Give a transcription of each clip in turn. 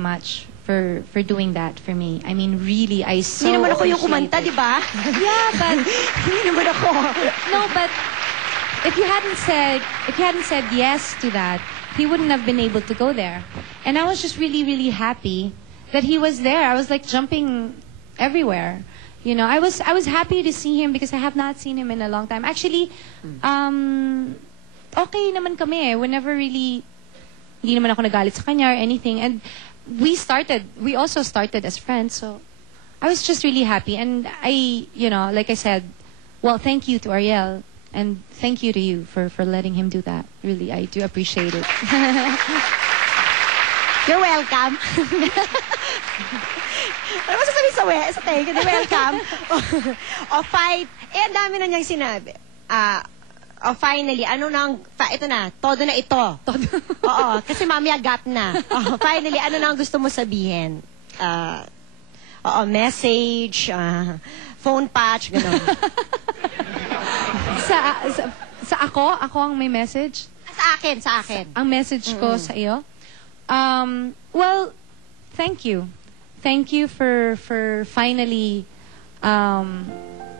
much for doing that for me. I mean, really, I so Hindi naman ako yung kumanta, appreciate it. di ba? Yeah, but Hindi naman ako. no, but if you hadn't said yes to that, he wouldn't have been able to go there. And I was just really, really happy that he was there. I was like jumping everywhere. You know, I was happy to see him because I have not seen him in a long time. Actually, okay naman kami eh. Whenever really, hindi naman ako nagalit sa kanya or anything. And we also started as friends. So I was just really happy. And you know, like I said, well, thank you to Ariel. And thank you to you for letting him do that. Really, I do appreciate it. You're welcome. Ano mo sasabihin sa thank you? Welcome. Fine. Ang dami na niyang sinabi. Finally, ito na, todo na ito. Todo. Oo, kasi mamaya gap na. Finally, ano na ang gusto mo sabihin? Message, phone patch, gano'n. Sa ako ang may message? Sa akin. Ang message ko sa iyo? Well, thank you. Thank you for finally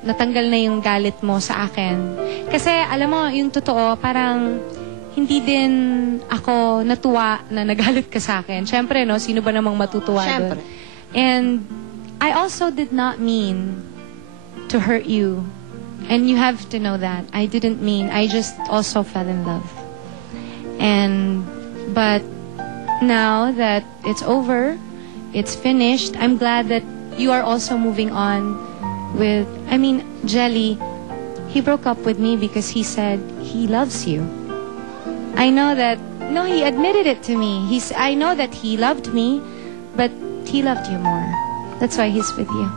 natanggal na yung galit mo sa akin. Kasi alam mo, yung totoo, parang hindi din ako natuwa na nagalit ka sa akin. Siyempre, no, sino ba namang matutuwa doon? And I also did not mean to hurt you. And you have to know that. I didn't mean. I just also fell in love. But now that it's over, it's finished, I'm glad that you are also moving on with, Jelly, he broke up with me because he said he loves you. I know that, no, he admitted it to me. I know that he loved me, but he loved you more. That's why he's with you.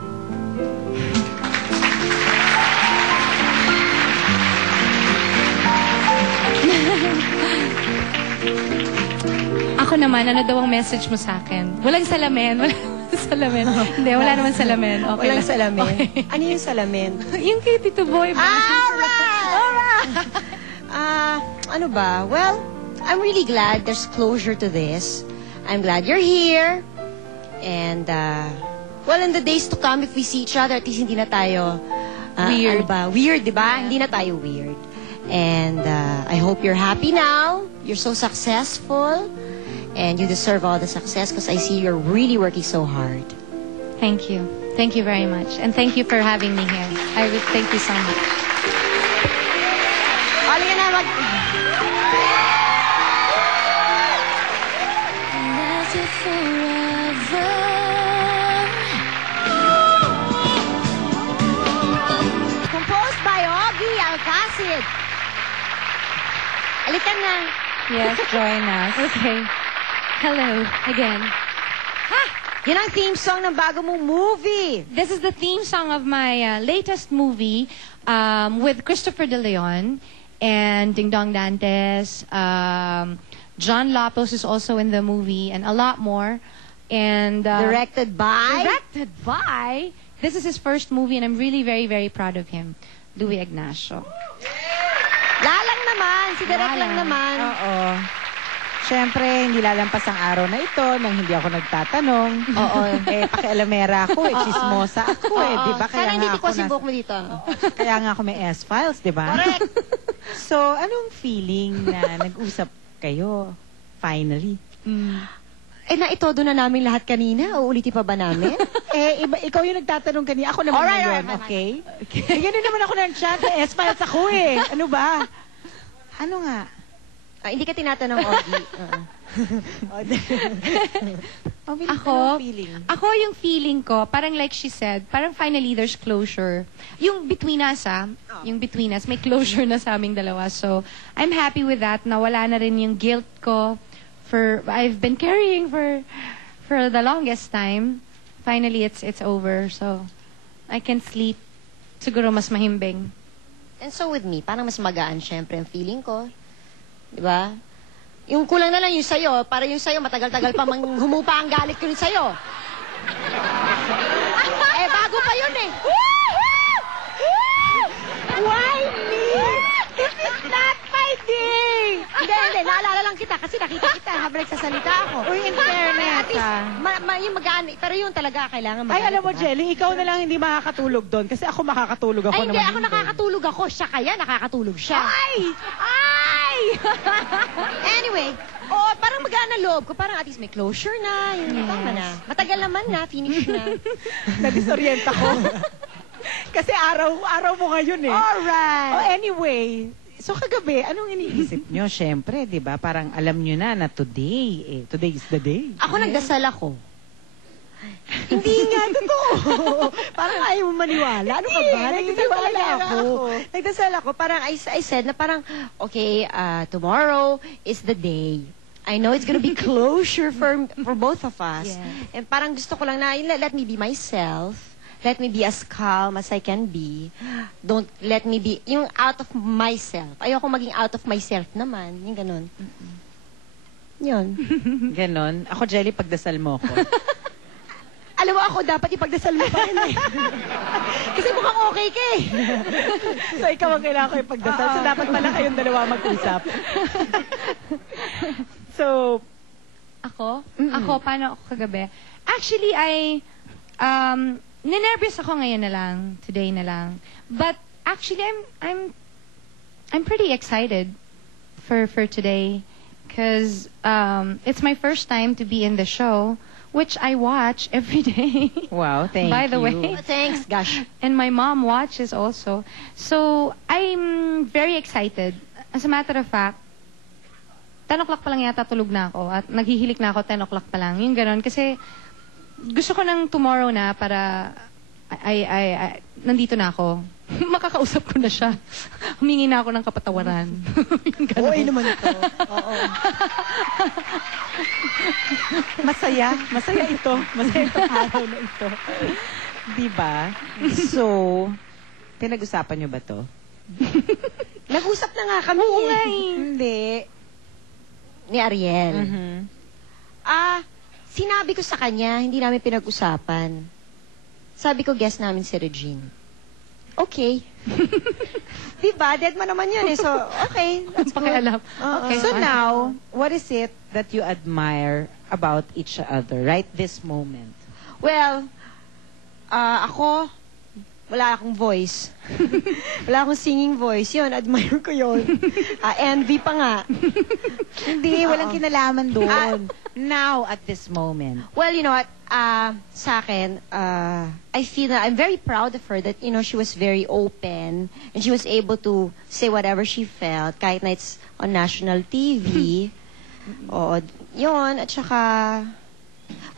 Ako naman, ano daw ang message mo sa akin? Walang salamin. Walang salamin. Hindi, wala naman salamin. Okay Walang lang. salamin? Okay. Ano yung salamin? Yung kay Tito Boy. Alright! Ano ba? Well, I'm really glad there's closure to this. I'm glad you're here. And, well, in the days to come, if we see each other, at least hindi na tayo... Weird. Ano ba? Weird, di ba? Hindi na tayo weird. And I hope you're happy now. You're so successful. And you deserve all the success because I see you're really working so hard. Thank you. Thank you very much. And thank you for having me here. I would thank you so much. Halika na, Composed by Augie Alcacid. Halika na. Yes, join us. Okay. Hello again. Yan ang theme song ng bago mong movie. This is the theme song of my latest movie with Christopher De Leon and Ding Dong Dantes. John Lopez is also in the movie and a lot more. And Directed by? This is his first movie and I'm really very, very proud of him. Louis Ignacio. Lalang naman. Si Direk lang naman. Oo. Siyempre, hindi lalampas ang araw na ito nang hindi ako nagtatanong. Oo. Pakialamera ako, chismosa ako di ba? Sana hindi ko si book mo dito. Kaya nga ako may S-Files, di ba? Correct. So, anong feeling na nag-usap kayo, finally? Naitodo na namin lahat kanina. Uulitin pa ba namin? Ikaw yung nagtatanong kanina. Ako naman ngayon, okay? Ganun naman ako ng chat. S-Files ako Ano ba? Ano nga? Hindi ka tinatanong, Augie. Ako yung feeling ko, parang like she said, parang finally there's closure. Yung between us, may closure na sa aming dalawa. So, I'm happy with that. Nawala na rin yung guilt ko I've been carrying for the longest time. Finally, it's over. So, I can sleep. Siguro mas mahimbing. And so with me, parang mas magaan syempre ang feeling ko. Diba? Yung kulang na lang yung sa'yo, para yung sa'yo matagal-tagal pa humupa ang galit ko rin sa'yo. Bago pa yun Why me? This is not my thing! Hindi. Naalala lang kita kasi nakita kita habang nagsasalita ako. Uy, in fairness, At least, yung magaan. Pero yun talaga kailangan magaan. Ay, alam mo, diba? Jelly, ikaw na lang hindi makakatulog doon. Kasi ako makakatulog ako Ay, hindi. naman. Ako nakakatulog ako. Siya kaya nakakatulog siya. Ay! Anyway, parang magaan na loob ko. Parang at least may closure na. Yun, tama na. Matagal naman na. Finish na. Nadisoryenta ko. Kasi araw mo ngayon eh. Alright. Oh, anyway, so kagabi, anong iniisip nyo? Siyempre, di ba? Parang alam nyo na today, today is the day. Ako nagdasal ako. Hindi nga, totoo. Parang ayaw mo maniwala. Ano ka ba? Nagdasal talaga ako. Nagdasal ako. Parang I said na parang, okay, tomorrow is the day. I know it's gonna be closure for both of us. Yes. And parang gusto ko lang na, let me be myself. Let me be as calm as I can be. Don't let me be, yung out of myself. Ayoko maging out of myself naman. Yung ganun. Yun. Ganon. Ako, Jelly, pagdasal mo ko. Alam mo ako, dapat ipagdasal mo pa rin eh. Kasi mukhang okay ka eh. So, ikaw ang kailangan ko ipagdasal. So, dapat pala kayong dalawa mag-usap. So, Ako? Ako, paano ako kagabi? Actually, ninervous ako ngayon na lang, today na lang. But actually, I'm pretty excited for today because it's my first time to be in the show, which I watch every day. wow, thank By the you. way. Thanks, gosh. And my mom watches also. So, I'm very excited. As a matter of fact, 10 o'clock pa lang yata tulog na ako at naghihilik na ako 10 o'clock pa lang. Yung ganon. Kasi gusto ko ng tomorrow na para nandito na ako. Makakausap ko na siya. Humingi na ako ng kapatawaran. Yung ganon. Oo, naman ito. Oo. Masaya. Masaya ito. Masaya itong araw na ito. Diba? So, pinag-usapan nyo ba to? Nag-usap na nga kami. Oo nga eh. Hindi. Ni Ariel. Sinabi ko sa kanya, hindi namin pinag-usapan. Sabi ko, guest namin si Regine. Okay. Diba? Dead man naman yun eh. So, okay. That's good. Pakialam. Okay. So now, what is it that you admire about each other right this moment? Well, ako, wala akong voice. Wala akong singing voice. Yun, admire ko yun. Envy pa nga. Hindi, walang kinalaman doon. Now, at this moment. Well, you know what? Sa akin, I feel that I'm very proud of her that, you know, she was very open and she was able to say whatever she felt kahit na it's on national TV. Oo, yun. At saka,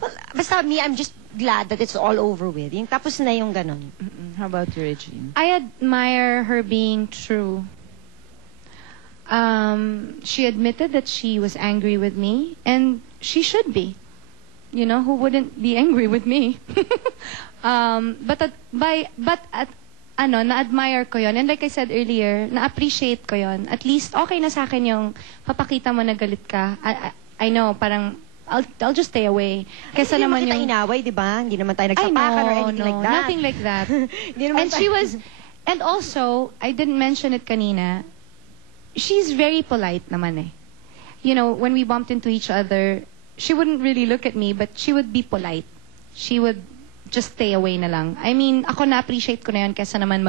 well, basta me, I'm just glad that it's all over with. Yung tapos na yung ganon. How about you, Regine? I admire her being true. She admitted that she was angry with me, and she should be. You know, who wouldn't be angry with me? Na-admire ko yon. And like I said earlier, na-appreciate ko yon. At least, okay na sa akin yung papakita mo na galit ka. I know, parang, I'll just stay away. Kesa Hindi naman naman kita inaway, di ba? Hindi naman tayo nagsapakan or anything like that. Nothing like that. Hindi naman And she was, and also, I didn't mention it kanina, she's very polite naman eh. You know, when we bumped into each other, she wouldn't really look at me, but she would be polite. She would just stay away na lang. I mean, ako na-appreciate ko na yun kesa naman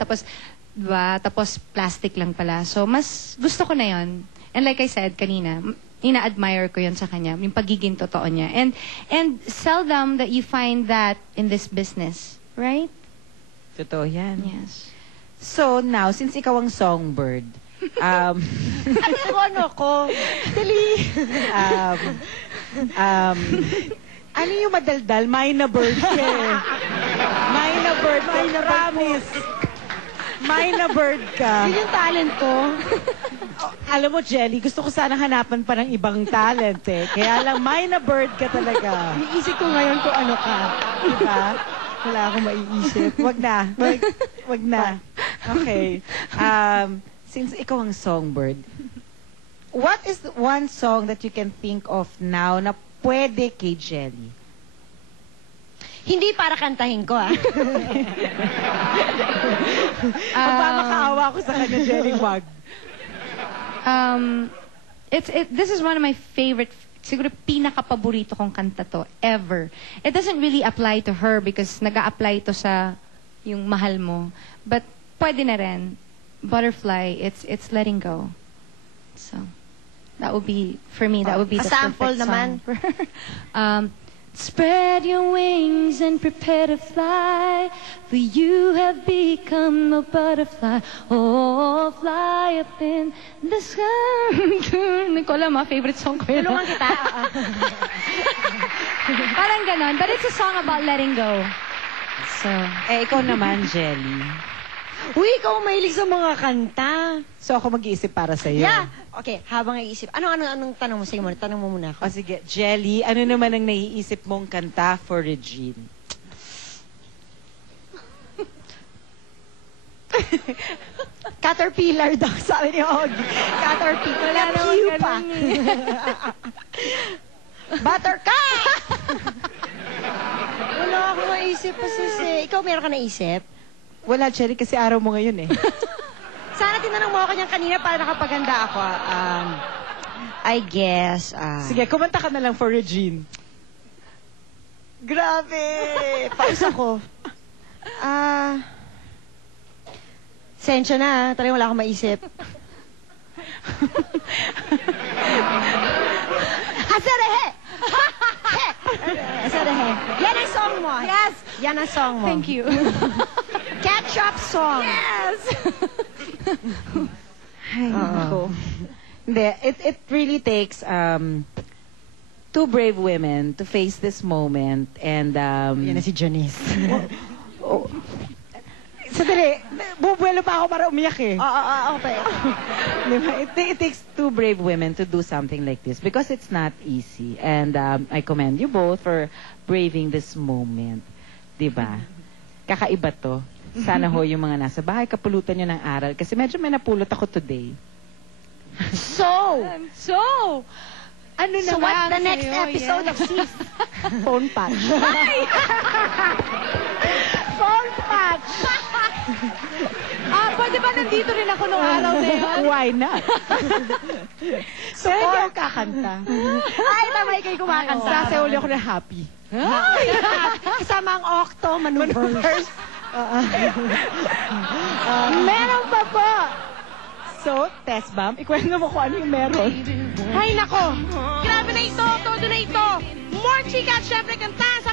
tapos, diba? Tapos plastic lang pala. So, mas gusto ko na yun. And like I said kanina, ina-admire ko yun sa kanya, yung pagiging totoo niya. And seldom that you find that in this business, right? Totoo yan. Yes. So now, since ikaw ang songbird, ano ko? Dali. ano yung madaldal? May na bird ka eh. May na bird ka. Promise. May na bird ka. Yun yung talent ko. Alam mo, Jelly, gusto ko sana hanapan pa ng ibang talent eh. Kaya lang, may na bird ka talaga. Iniisip ko ngayon kung ano ka. Diba? Wala akong maiisip. Wag na. Wag na. Okay. Since ikaw ang songbird, what is the one song that you can think of now na pwede kay Jelly? Hindi para kantahin ko, ah. Magmamakaawa ako sa kanya, Jelly, wag. This is one of my favorite, siguro pinaka-paborito kong kanta to ever. It doesn't really apply to her because nag-a-apply to sa yung mahal mo. But pwede na rin. Butterfly, it's letting go. So, that would be, for me, that would be the sample perfect naman. song for her. Spread your wings and prepare to fly, for you have become a butterfly. Oh, fly up in the sky. Hindi ko alam, favorite song ko yun. Tulungan kita. Parang ganon, but it's a song about letting go. So, Ikaw naman, Jelly. Uy, ikaw mahilig sa mga kanta. So ako mag-iisip para sa'yo. Yeah. Okay, habang iisip. Anong tanong mo? Sige mo, tanong mo muna ako. O sige, Jelly, ano naman ang naiisip mong kanta for Regine? Caterpillar daw, sabi ni Ogie. Caterpillar. Wala naman Q pa. ganun Buttercup! Wala akong maisip pa sisi. Ikaw meron ka naisip? Wala, Jelly, kasi araw mo ngayon eh. Sana tinanong mo ako niyan kanina para nakapaganda ako. I guess, Sige, kumanta ka na lang for Regine. Grabe! Paus ako. Sensya na, talagang wala akong maisip. Asarehe! Asarehe. Yan ang song mo. Yes! Yan ang song mo. thank you. Catch-up song. Yes! Ay, nako. Hindi, it really takes two brave women to face this moment and Yan na si Janice. Sandali, bubuelo pa ako para umiyak eh. Okay. Diba? It takes two brave women to do something like this because it's not easy. And I commend you both for braving this moment. Diba? Kakaiba to. Sana ho yung mga nasa bahay, kapulutan nyo ng aral. Kasi medyo may napulot ako today. So, Ano so naman what's the next sa'yo? episode Yes. of Sis? Phone patch. Phone patch! Pwede ba nandito rin ako nung araw na yun? Why not? So, hindi ako kakanta. Ay, tamay kayo kumakanta. Kasi uli ako na happy. Kasama ang Octo Maneuvers. Meron pa po! So, test bomb, ikwento mo kung ano yung meron. Ay, nako! Grabe na ito! Todo na ito! More chika at syempre kanta sa